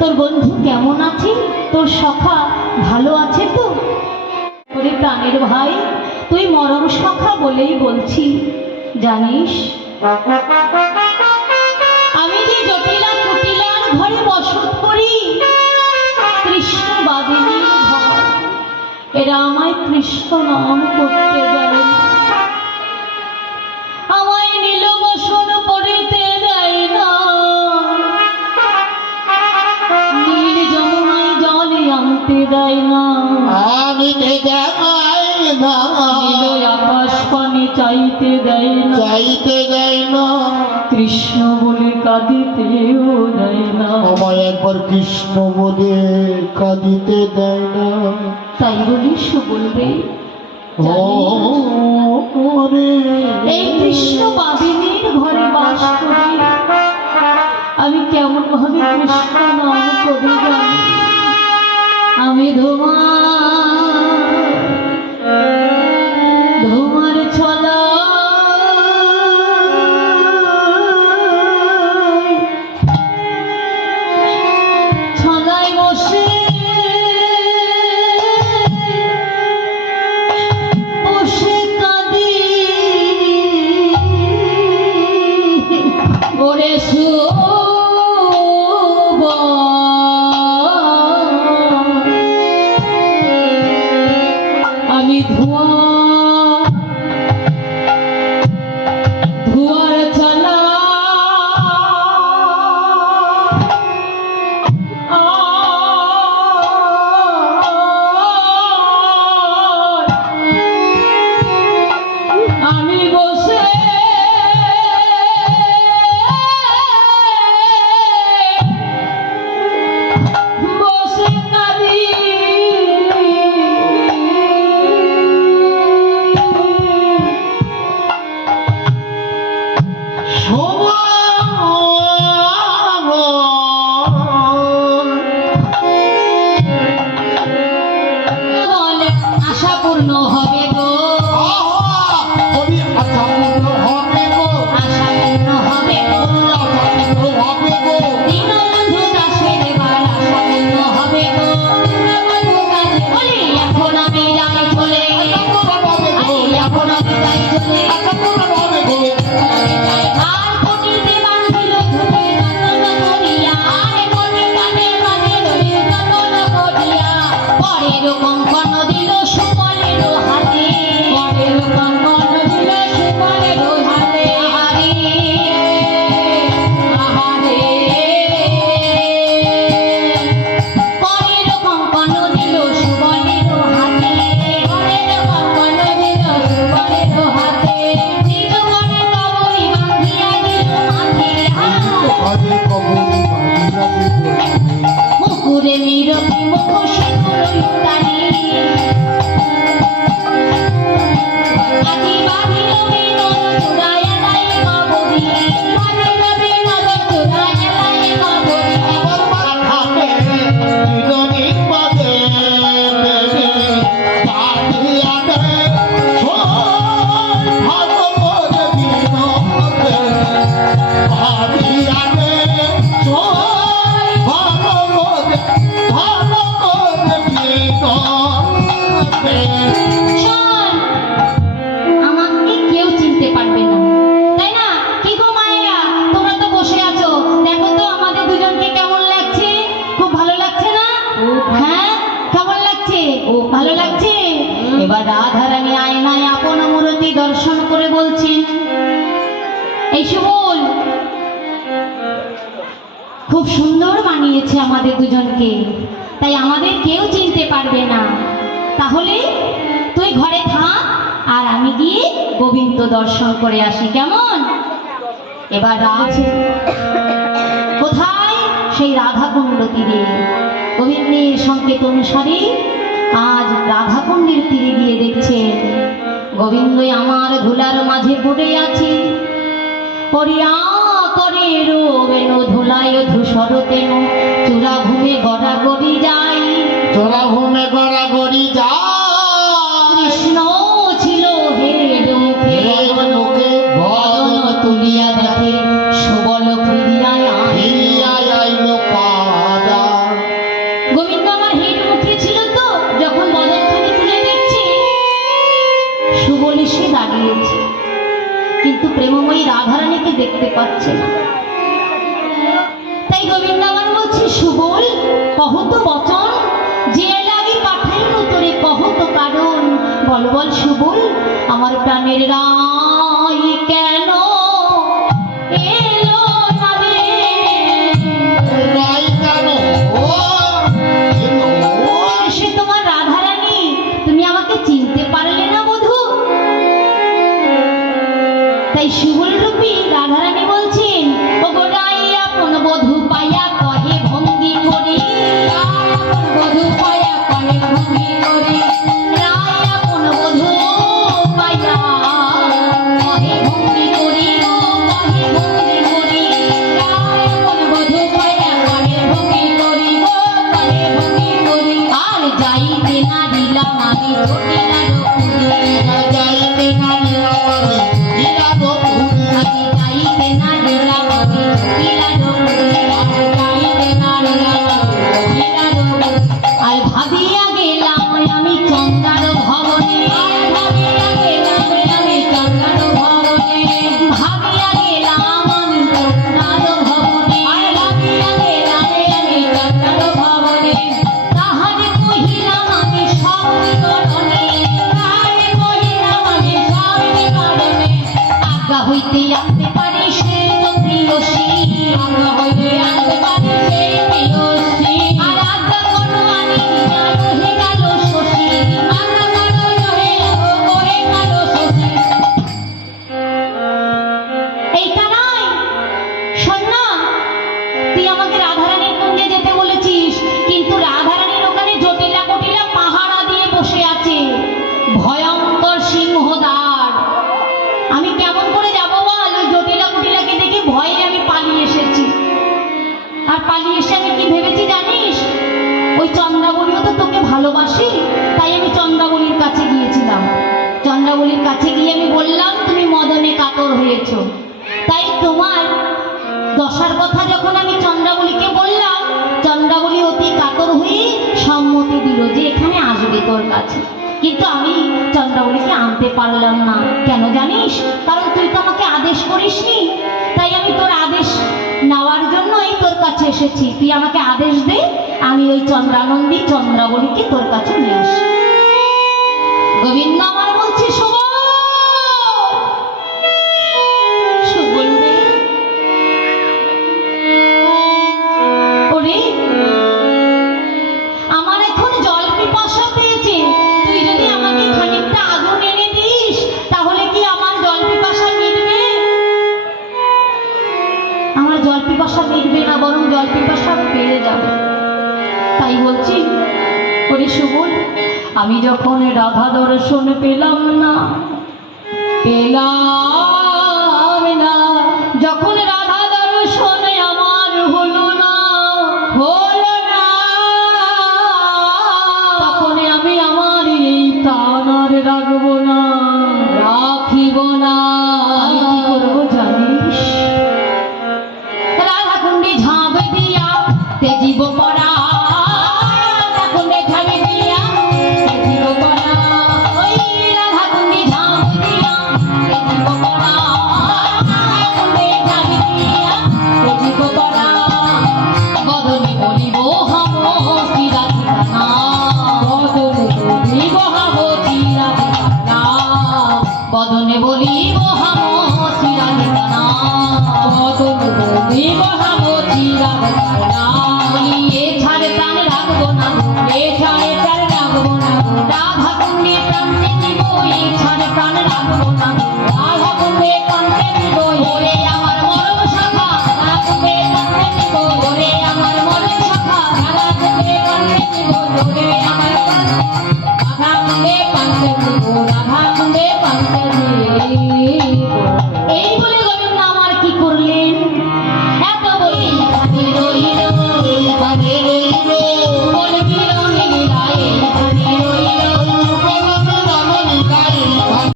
তোর বন্ধু কেমন আছে? তোর সখা ভালো আছে তো? ওরে প্রাণের ভাই, তুই মরম সখা বলেই বলছি। জানিস আমি যে জটিলা কুটিলার ঘরে বসত করি, কৃষ্ণবাদিনীর ঘর, এরা আমায় কৃষ্ণ নাম করতে দেয়, আমায় নীল বসন পড়িতে দেয় না, নীল যমুনায় জলে আনতে দেয় না, আনিতে দেয় না, নীল আকাশ পানে চাইতে দেয় না, চাইতে দেয় না, কৃষ্ণ বলে কাঁদিতেও দেয় না, আমায় একবার কৃষ্ণ বলে কাঁদিতে দেয় না। তাই বলিস বলবে এই কৃষ্ণ বাদিনীর ঘরে বাস করি, আমি কেমন ভাবে কৃষ্ণ নাম করে জানি। আমি ধুমার ছলা ছলায় বসে ওরে আমি ধোঁয়ার চালা আমি বসে আশা পূর্ণ হবে গো, আশা পূর্ণ হবে গো, আশা পূর্ণ হবে গো, আশা পূর্ণ হবে গো, দীনবন্ধু দাসের এবার আশা পূর্ণ হবে গো। বলি এখন আমি যাই চলে, এখন আমি যাই চলে, আশা পূর্ণ হবে গো, আর কোটিতে বাঁধিল ধরে যতন করিয়া, আর কোটি কানে কানে ধরে যতন করিয়া, পরের কঙ্কন দিল সুবলের হাতে, পরের কঙ্কন দিল সুবলের হাতে, আহারে আহারে, পরের কঙ্কন দিল সুবলের হাতে, পরের কঙ্কন দিল সুবলের হাতে, নিজ মনে কবরি বাঁধিয়া দিল মাঝে, আরে কবরি বাঁধিয়া দিল মাঝে, মুকুরে নীরবী মুখ সিঁদুর লুটানি, আজি বাঁধিল বিনোদ চূড়ায় লাই কবরি, বাঁধিল বিনোদ চূড়ায় লাই কবরি, আমার মাথাতে দিলনি বাদে দেবে, বাঁধিয়া দে ছয় ভালো করে বিনোদে, বাঁধিয়া দে ছয় ভালো করে বিনোদে। শোন, আমাকে কেউ চিনতে পারবে না, তাই না? কি গো মায়েরা, তোমরা তো বসে আছো, দেখো তো আমাদের দুজনকে কেমন লাগছে? খুব ভালো লাগছে না? হ্যাঁ, কেমন লাগছে? ভালো লাগছে? এবার রাধারানী আয়নায় আপন মূর্তি দর্শন করে বলছেন, এই সুবল, খুব সুন্দর মানিয়েছে আমাদের দুজনকে, তাই আমাদের কেউ চিনতে পারবে না। তাহলে তুই ঘরে থাক, আর আমি গিয়ে গোবিন্দ দর্শন করে আসি, কেমন? এবার আছে কোথায়? সেই রাধাকুণ্ড তীরে। গোবিন্দের সংকেত অনুসারে আজ রাধাকুণ্ডের তীরে গিয়ে দেখছেন গোবিন্দই আমার ধুলার মাঝে পড়ে আছে। পরিয়া করে রোবেন ধুলায় ধূসর তেন, চূড়া ঘুমে গড়া গড়ি যাই। তোরা ঘুমে গড়া গড়ি যা কৃষ্ণ ছিল হেড মুখে, লোকে বদন তুলিয়া দেখে সুবল ফিরিয়ায় আয়। ফিরিয়া আইল পাদা। গোবিন্দ আমার হেড মুখে ছিল, তো যখন বদনখানি তুলে দেখছি সুবল এসে দাঁড়িয়েছে, কিন্তু প্রেমময়ী রাধারানীকে দেখতে পাচ্ছে না। তাই গোবিন্দ আমার বলছে, সুবল কহ তো বচন, যে লাগি পাঠাইল তোরে কহ তো কারণ। বল বল সুবল, আমার প্রাণের রায় কেন এলো না রে? রাই কেন ও এলো? সে তোমার রাধারানী, তুমি আমাকে চিনতে পারলে না বধূ? তাই সুবল রূপী রাধারানী বলছেন, ও গোড়াই আপন বধূ পাইয়া কহে ভঙ্গি করি, আপন বধূ পাইয়া কহে ভঙ্গি করি, রায় আপন বধূ পাইয়া কহে ভঙ্গি করি, ও কহে ভঙ্গি করি, রায় আপন বধূ পাইয়া কহে ভঙ্গি করি, ও কহে ভঙ্গি করি। আর যাইতে না দিলাম আমি জটিলা রূপে, যাইতে না দিলাম আমি হীরা রতনে। আমি যাইতে না দিলাম আমি জটিলা রূপে, যাইতে না দিলাম আমি জটিলা রূপে। আর ভাবিয়া গেলাম আমি চন্দ্রার ভবনে, আর ভাবিয়া গেলাম আমি চন্দ্রার ভবনে, ভাবিয়া গেলাম আমি চন্দ্রার ভবনে, আর ভাবিয়া গেলাম আমি চন্দ্রার ভবনে। তাহারে কহিলাম আমি সব বিবরণে, তাহারে কহিলাম আমি সব বিবরণে। আজ্ঞা হইতে আনতে পারি সে তো প্রিয়সী, আজ্ঞা হইতে আনতে পারি সে প্রিয়সী। আর আজ্ঞা করো আমি জানো হে গেল শশী, আজ্ঞা করো হে গেল শশী। এইটা নয়, শোন না, তুই আমাকে রাধারানীর কুঞ্জে যেতে বলেছিস, কিন্তু রাধারানীর ওখানে জটিলা কটিলা পাহারা দিয়ে বসে আছে, ভয়ঙ্কর সিংহদ্বার। আমি কেমন করে যাব বল? ওই জটিলা কুটিলাকে দেখে ভয়ে আমি পালিয়ে এসেছি। আর পালিয়ে এসে আমি কি ভেবেছি জানিস? ওই চন্দ্রাবলীও তো তোকে ভালোবাসি, তাই আমি চন্দ্রাবলীর কাছে গিয়েছিলাম। চন্দ্রাবলীর কাছে গিয়ে আমি বললাম, তুমি মদনে কাতর হয়েছ। তাই তোমার দশার কথা যখন আমি চন্দ্রাবলীকে বললাম, চন্দ্রাবলী অতি কাতর হয়ে সম্মতি দিল যে এখানে আসবে তোর কাছে। কিন্তু আমি চন্দ্রাবলীকে আনতে পারলাম না। কেন জানিস? কারণ তুই তো আমাকে আদেশ করিসনি। তাই আমি তোর আদেশ নেওয়ার জন্যই তোর কাছে এসেছি। তুই আমাকে আদেশ দে, আমি ওই চন্দ্রানন্দী চন্দ্রাবলীকে তোর কাছে নিয়ে আসি। গোবিন্দ আমার বলছে, সুবল সুবল রে, ওরে আমার এখন জল পিপাসা পেয়েছে, তুই যদি আমাকে খানিকটা আগুন এনে দিস তাহলে কি আমার জল পিপাসা মিটবে? আমার জল পিপাসা মিটবে না, বরং জল পিপাসা বেড়ে যাবে। তাই বলছি, ওরে সুবল, আমি যখন রাধা দর্শন পেলাম না, পেলাম